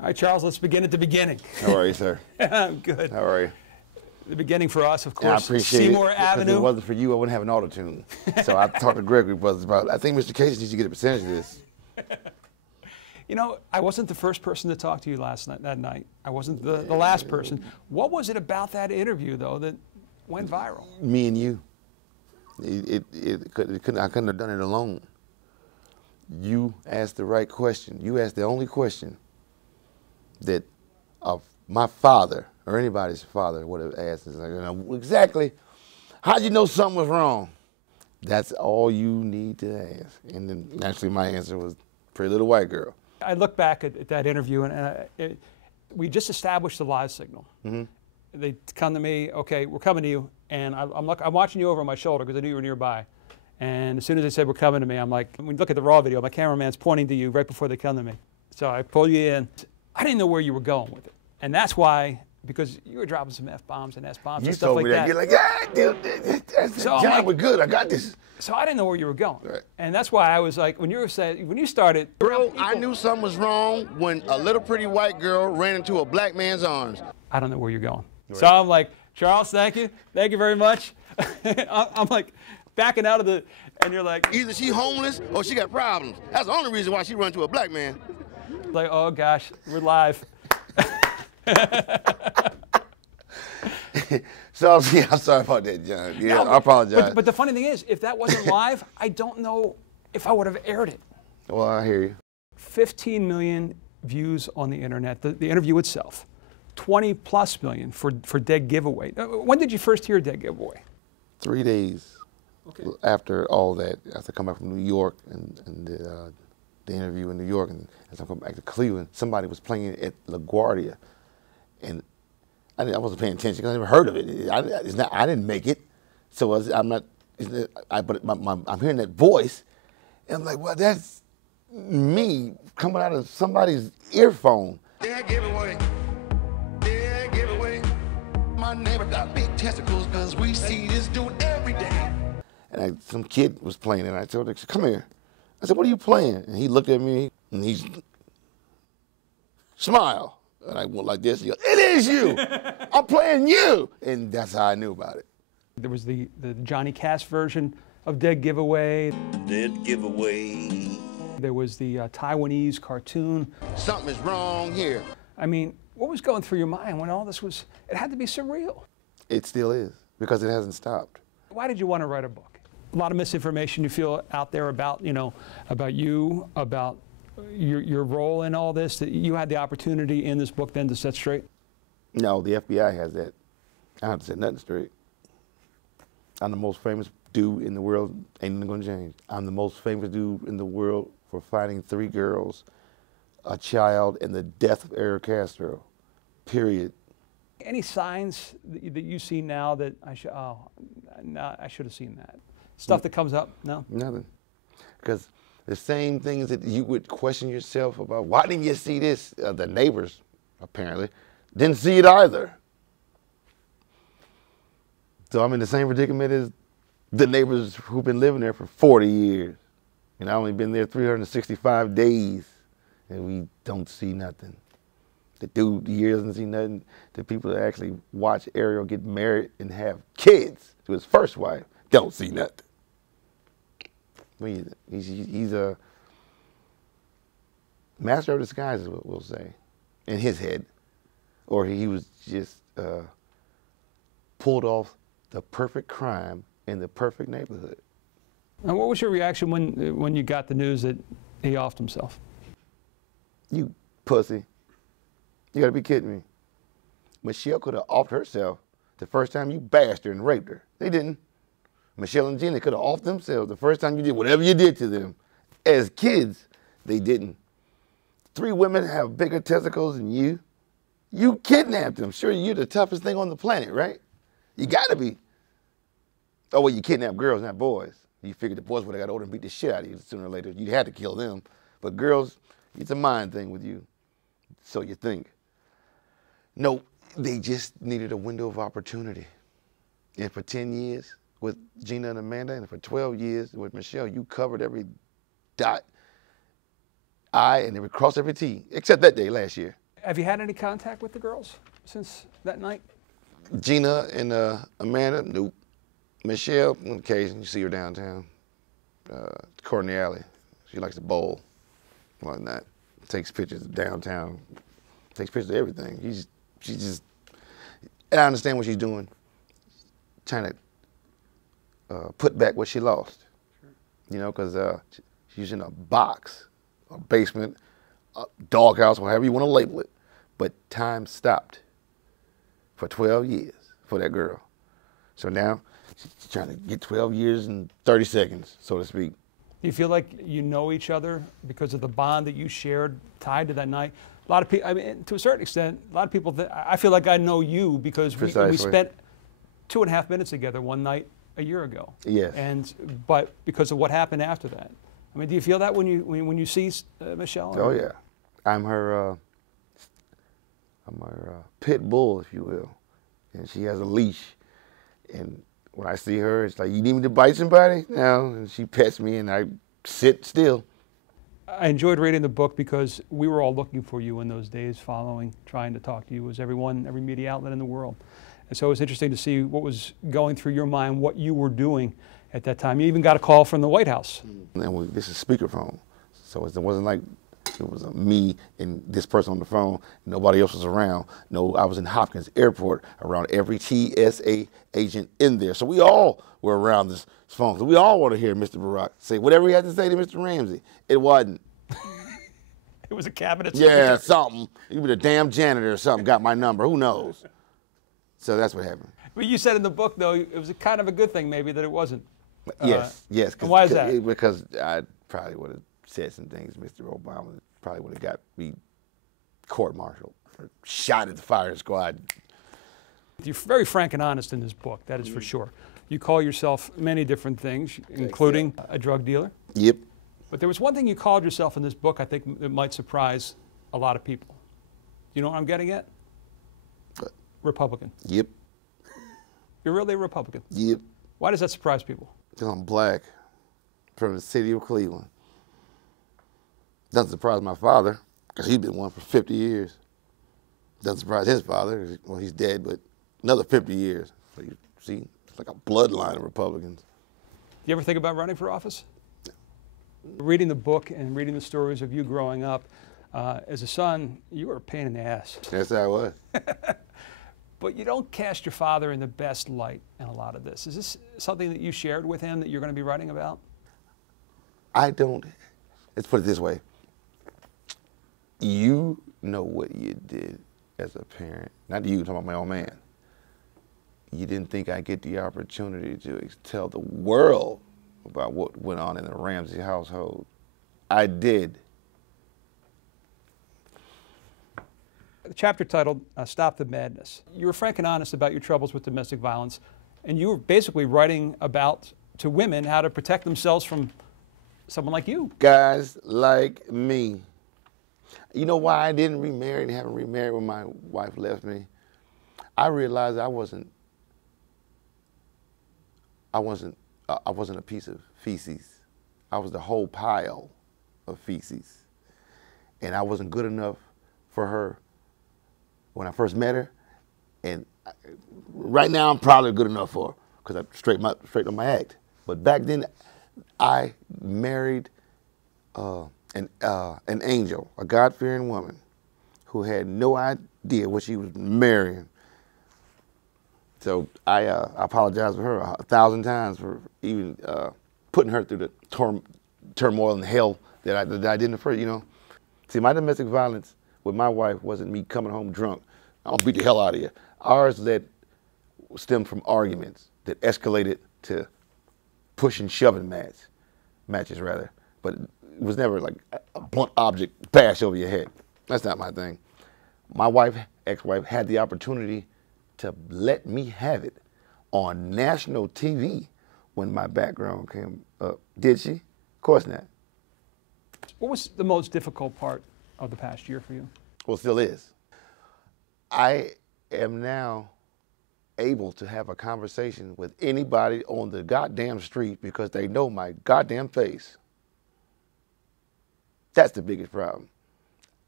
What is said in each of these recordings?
All right, Charles, let's begin at the beginning. How are you, sir? I'm good. How are you? The beginning for us, of Yeah, I course, appreciate Seymour it. Avenue. If it wasn't for you, I wouldn't have an auto-tune. So I talked to Gregory Brothers about, I think Mr. Casey needs to get a percentage of this. You know, I wasn't the first person to talk to you that night. I wasn't the last person. What was it about that interview, though, that went viral? Me and you. I couldn't have done it alone. You asked the right question. You asked the only question that my father or anybody's father would have asked. Is like, you know, exactly, how'd you know something was wrong? That's all you need to ask. And then naturally my answer was Pretty Little White Girl. I look back at that interview, and we just established the live signal. Mm-hmm. They come to me, okay, we're coming to you, and I'm watching you over my shoulder because I knew you were nearby. And as soon as they said we're coming to me, I'm like, when you look at the raw video, my cameraman's pointing to you right before they come to me. So I pull you in. I didn't know where you were going with it, and that's why, because you were dropping some F-bombs and S-bombs and stuff like that. You told me that. You're like, yeah, dude, John, we're good. I got this. So I didn't know where you were going, right. And that's why I was like, when you started. Bro, I knew something was wrong when a little pretty white girl ran into a black man's arms. I don't know where you're going. Right. So I'm like, Charles, thank you very much. I'm like backing out of the, and you're like, either she homeless or she got problems. That's the only reason why she run to a black man. Like, oh gosh, we're live. So yeah, I'm sorry about that, John. Yeah, No, I apologize. But the funny thing is, if that wasn't live, I don't know if I would have aired it. Well, I hear you. 15 million views on the internet, the interview itself. 20+ million for Dead Giveaway. When did you first hear Dead Giveaway? 3 days after all that, after coming back from New York and the interview in New York, and as I come back to Cleveland, somebody was playing at LaGuardia, and I wasn't paying attention because I never heard of it. I didn't make it, so I'm not. But I'm hearing that voice, and I'm like, well, that's me coming out of somebody's earphone. Dead giveaway. Dead giveaway. My neighbor got big testicles because we see this dude every day. And some kid was playing it, and I told him, come here. I said, what are you playing? And he looked at me, and he smiled. And I went like this. He goes, it is you. I'm playing you. And that's how I knew about it. There was the Johnny Cash version of Dead Giveaway. Dead giveaway. There was the Taiwanese cartoon. Something is wrong here. I mean, what was going through your mind when all this was, it had to be surreal. It still is, because it hasn't stopped. Why did you want to write a book? A lot of misinformation you feel out there about, about you, about your role in all this, that you had the opportunity in this book then to set straight? No, the FBI has that. I don't have to set nothing straight. I'm the most famous dude in the world. Ain't nothing gonna change. I'm the most famous dude in the world for finding 3 girls, a child, and the death of Ariel Castro, period. Any signs that you see now that I should have seen that? Stuff that comes up? No? Nothing. Because the same things that you would question yourself about, why didn't you see this? The neighbors, apparently, didn't see it either. So I'm in the same predicament as the neighbors who've been living there for 40 years. And I've only been there 365 days, and we don't see nothing. The dude here doesn't see nothing. The people that actually watch Ariel get married and have kids to his first wife don't see nothing. He's a master of disguise, is what we'll say, in his head. Or he was just pulled off the perfect crime in the perfect neighborhood. And what was your reaction when you got the news that he offed himself? You pussy. You gotta be kidding me. Michelle could have offed herself the first time you bashed her and raped her. They didn't. Michelle and Gina could have offed themselves the first time you did whatever you did to them. As kids, they didn't. 3 women have bigger testicles than you. You kidnapped them. Sure, you're the toughest thing on the planet, right? You gotta be. Oh, well, you kidnap girls, not boys. You figured the boys would have got older and beat the shit out of you sooner or later. You had to kill them. But girls, it's a mind thing with you. So you think. No, they just needed a window of opportunity. And for 10 years with Gina and Amanda, and for 12 years with Michelle, you covered every dot, I, and every cross every T, except that day last year. Have you had any contact with the girls since that night? Gina and Amanda, nope. Michelle, on occasion, you see her downtown. Courtney Alley, she likes to bowl, more than that. Takes pictures of downtown, takes pictures of everything. She's just, and I understand what she's doing, trying to put back what she lost. Sure. You know, because she's in a box, a basement, a doghouse, whatever you want to label it. But time stopped for 12 years for that girl. So now she's trying to get 12 years and 30 seconds, so to speak. Do you feel like you know each other because of the bond that you shared tied to that night? A lot of people, I mean, to a certain extent, a lot of people, I feel like I know you because we spent 2.5 minutes together one night a year ago. Yes. But because of what happened after that. I mean, do you feel that when you see Michelle? Oh yeah, I'm her pit bull, if you will, and she has a leash. And when I see her, it's like, you need me to bite somebody? No, and she pets me, and I sit still. I enjoyed reading the book because we were all looking for you in those days following, trying to talk to you. It was everyone, every media outlet in the world. And so it was interesting to see what was going through your mind, what you were doing at that time. You even got a call from the White House. And this is speakerphone, so it wasn't like it was me and this person on the phone. Nobody else was around. No, I was in Hopkins Airport around every TSA agent in there. So we all were around this phone. So we all want to hear Mr. Barack say whatever he had to say to Mr. Ramsey. It wasn't. It was a cabinet secretary. Yeah, secretary. something. Even a damn janitor or something got my number. Who knows? So that's what happened. But you said in the book, though, it was kind of a good thing maybe that it wasn't. Yes. And why is that? Because I probably would have said some things. Mr. Obama probably would have got me court-martialed or shot at the firing squad. You're very frank and honest in this book, that is for sure. You call yourself many different things, including a drug dealer. Yep. But there was one thing you called yourself in this book I think that might surprise a lot of people. You know what I'm getting at? What? Republican. Yep. You're really a Republican? Yep. Why does that surprise people? Because I'm black, from the city of Cleveland. Doesn't surprise my father, because he's been one for 50 years. Doesn't surprise his father, well, he's dead, but another 50 years. So you see, it's like a bloodline of Republicans. Do you ever think about running for office? Reading the book and reading the stories of you growing up, as a son, you were a pain in the ass. Yes, I was. But you don't cast your father in the best light in a lot of this. Is this something that you shared with him that you're going to be writing about? I don't. Let's put it this way. You know what you did as a parent. Not you, I'm talking about my own man. You didn't think I'd get the opportunity to tell the world about what went on in the Ramsey household. I did. The chapter titled, Stop the Madness. You were frank and honest about your troubles with domestic violence, and you were basically writing about, to women, how to protect themselves from someone like you. Guys like me. You know why I didn't remarry and haven't remarried when my wife left me? I realized I wasn't a piece of feces. I was the whole pile of feces. And I wasn't good enough for her when I first met her. And right now I'm probably good enough for her because I straightened up my act. But back then I married an angel, a God-fearing woman who had no idea what she was marrying. So I apologize to her 1,000 times for even putting her through the turmoil and hell that I did in the first, you know. See, my domestic violence with my wife wasn't me coming home drunk. I'll beat the hell out of you. Ours stemmed from arguments that escalated to pushing, shoving matches rather. But it was never like a blunt object bash over your head. That's not my thing. My wife, ex-wife, had the opportunity to let me have it on national TV when my background came up. Did she? Of course not. What was the most difficult part of the past year for you? Well, still is. I am now able to have a conversation with anybody on the goddamn street because they know my goddamn face. That's the biggest problem.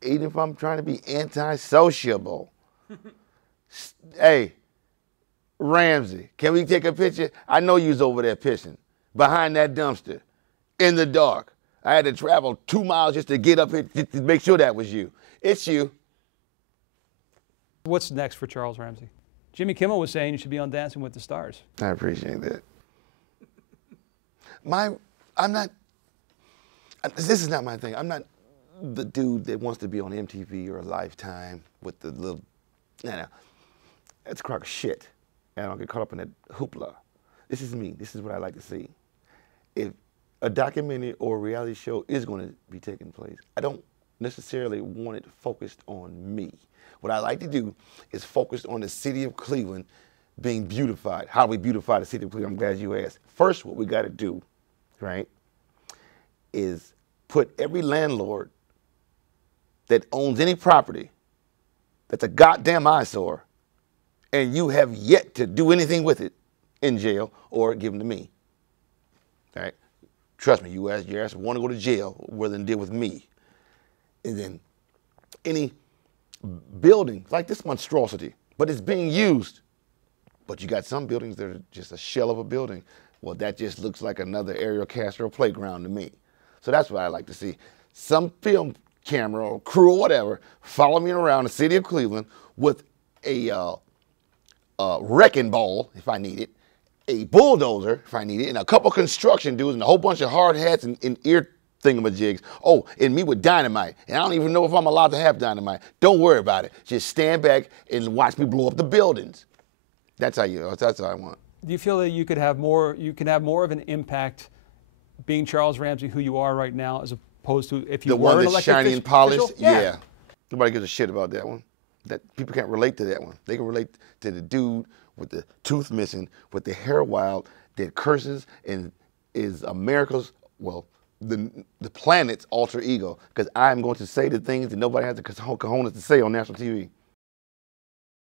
even if I'm trying to be anti-sociable. Hey, Ramsey, can we take a picture? I know you was over there pissing behind that dumpster in the dark. I had to travel 2 miles just to get up here to make sure that was you. It's you. What's next for Charles Ramsey? Jimmy Kimmel was saying you should be on Dancing with the Stars. I appreciate that. This is not my thing. I'm not the dude that wants to be on MTV or Lifetime with the little, no. That's a crock of shit. And I don't get caught up in that hoopla. This is me. This is what I like to see. If a documentary or a reality show is going to be taking place, I don't necessarily want it focused on me. What I like to do is focus on the city of Cleveland being beautified. How do we beautify the city of Cleveland? I'm glad you asked. First, what we got to do, right, is put every landlord that owns any property that's a goddamn eyesore and you have yet to do anything with it in jail or give them to me. All right? Trust me, your ass want to go to jail rather than deal with me. And then any building like this monstrosity, but it's being used. But you got some buildings that are just a shell of a building. Well, that just looks like another Ariel Castro playground to me. So that's what I like to see. Some film camera or crew or whatever follow me around the city of Cleveland with a wrecking ball, if I need it, a bulldozer, if I need it, and a couple construction dudes and a whole bunch of hard hats and ear thingamajigs. Oh, and me with dynamite. And I don't even know if I'm allowed to have dynamite. Don't worry about it. Just stand back and watch me blow up the buildings. That's how I want. Do you feel that you can have more of an impact being Charles Ramsey, who you are right now, as opposed to if you the were one an that's elected shiny and polished? official? Yeah. Nobody gives a shit about that one. That people can't relate to that one. They can relate to the dude with the tooth missing, with the hair wild, that curses and is America's, well, the planet's alter ego. Because I'm going to say the things that nobody has the cojones to say on national TV.